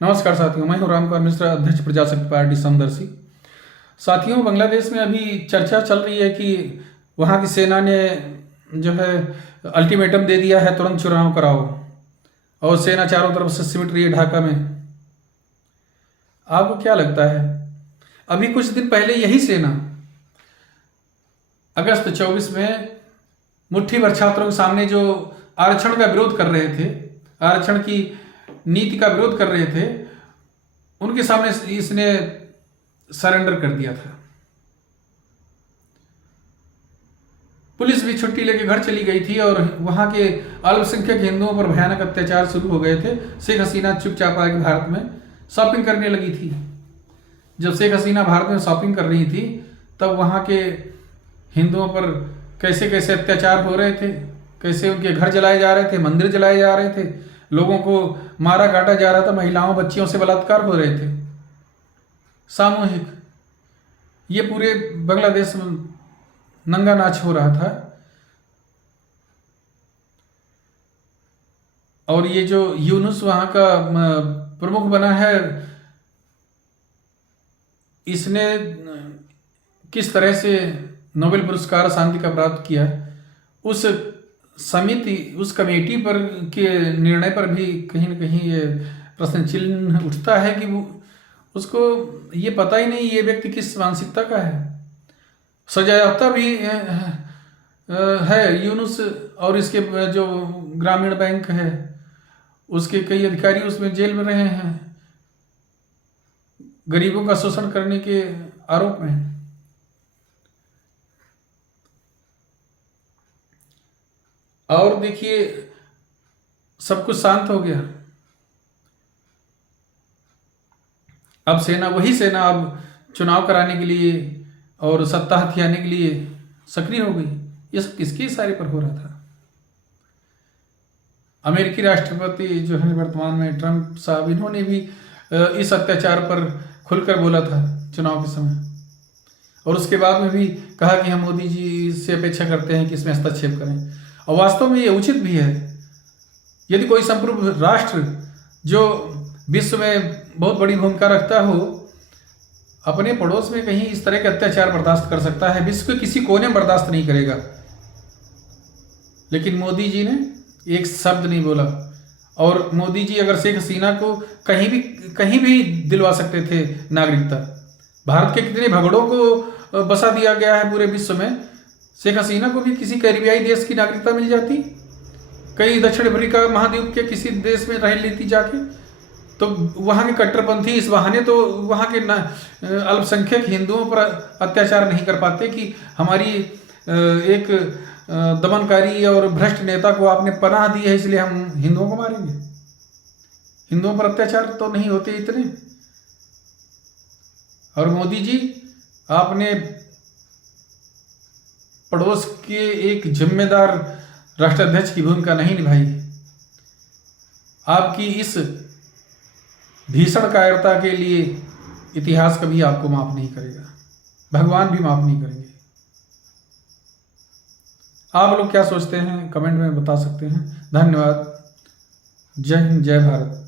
नमस्कार साथियों, मैं हूं रामकुमार मिश्रा, अध्यक्ष प्रजाशक्ति पार्टी समदर्शी। साथियों, बांग्लादेश में अभी चर्चा चल रही है कि वहां की सेना ने जो है अल्टीमेटम दे दिया है, तुरंत चुनाव कराओ, और सेना चारों तरफ से सिमट रही है ढाका में। आपको क्या लगता है? अभी कुछ दिन पहले यही सेना अगस्त 24 में मुट्ठी भर छात्रों के सामने जो आरक्षण का विरोध कर रहे थे, आरक्षण की नीति का विरोध कर रहे थे, उनके सामने इसने सरेंडर कर दिया था। पुलिस भी छुट्टी लेके घर चली गई थी और वहां के अल्पसंख्यक हिंदुओं पर भयानक अत्याचार शुरू हो गए थे। शेख हसीना चुपचाप आके भारत में शॉपिंग करने लगी थी। जब शेख हसीना भारत में शॉपिंग कर रही थी, तब वहां के हिंदुओं पर कैसे कैसे अत्याचार हो रहे थे, कैसे उनके घर जलाए जा रहे थे, मंदिर जलाए जा रहे थे, लोगों को मारा काटा जा रहा था, महिलाओं बच्चियों से बलात्कार हो रहे थे सामूहिक। ये पूरे बांग्लादेश में नंगा नाच हो रहा था। और ये जो यूनुस वहां का प्रमुख बना है, इसने किस तरह से नोबेल पुरस्कार शांति का प्राप्त किया, उस समिति, उस कमेटी पर के निर्णय पर भी कहीं न कहीं ये प्रश्न चिन्ह उठता है कि उसको ये पता ही नहीं ये व्यक्ति किस मानसिकता का है। सजायाफ्ता भी है यूनुस, और इसके जो ग्रामीण बैंक है उसके कई अधिकारी उसमें जेल में रहे हैं गरीबों का शोषण करने के आरोप में। और देखिए, सब कुछ शांत हो गया। अब सेना, वही सेना अब चुनाव कराने के लिए और सत्ता हथियाने के लिए सक्रिय हो गई। ये सब किसके इशारे पर हो रहा था? अमेरिकी राष्ट्रपति जो है वर्तमान में ट्रंप साहब, इन्होंने भी इस अत्याचार पर खुलकर बोला था चुनाव के समय, और उसके बाद में भी कहा कि हम मोदी जी से अपेक्षा करते हैं कि इसमें हस्तक्षेप करें। और वास्तव में ये उचित भी है। यदि कोई संप्रभु राष्ट्र जो विश्व में बहुत बड़ी भूमिका रखता हो, अपने पड़ोस में कहीं इस तरह के अत्याचार बर्दाश्त कर सकता है, विश्व के किसी कोने में बर्दाश्त नहीं करेगा। लेकिन मोदी जी ने एक शब्द नहीं बोला। और मोदी जी अगर शेख हसीना को कहीं भी दिलवा सकते थे नागरिकता। भारत के कितने भगड़ों को बसा दिया गया है पूरे विश्व में, शेख हसीना को भी किसी कैरिबियाई देश की नागरिकता मिल जाती, कई दक्षिण अफ्रीका महाद्वीप के किसी देश में रह लेती जाके, तो वहाँ के कट्टरपंथी इस बहाने तो वहाँ के अल्पसंख्यक हिंदुओं पर अत्याचार नहीं कर पाते कि हमारी एक दमनकारी और भ्रष्ट नेता को आपने पनाह दी है इसलिए हम हिंदुओं को मारेंगे। हिंदुओं पर अत्याचार तो नहीं होते इतने। और मोदी जी, आपने पड़ोस के एक जिम्मेदार राष्ट्राध्यक्ष की भूमिका नहीं निभाई। आपकी इस भीषण कायरता के लिए इतिहास कभी आपको माफ नहीं करेगा, भगवान भी माफ नहीं करेंगे। आप लोग क्या सोचते हैं कमेंट में बता सकते हैं। धन्यवाद। जय हिंद, जय भारत।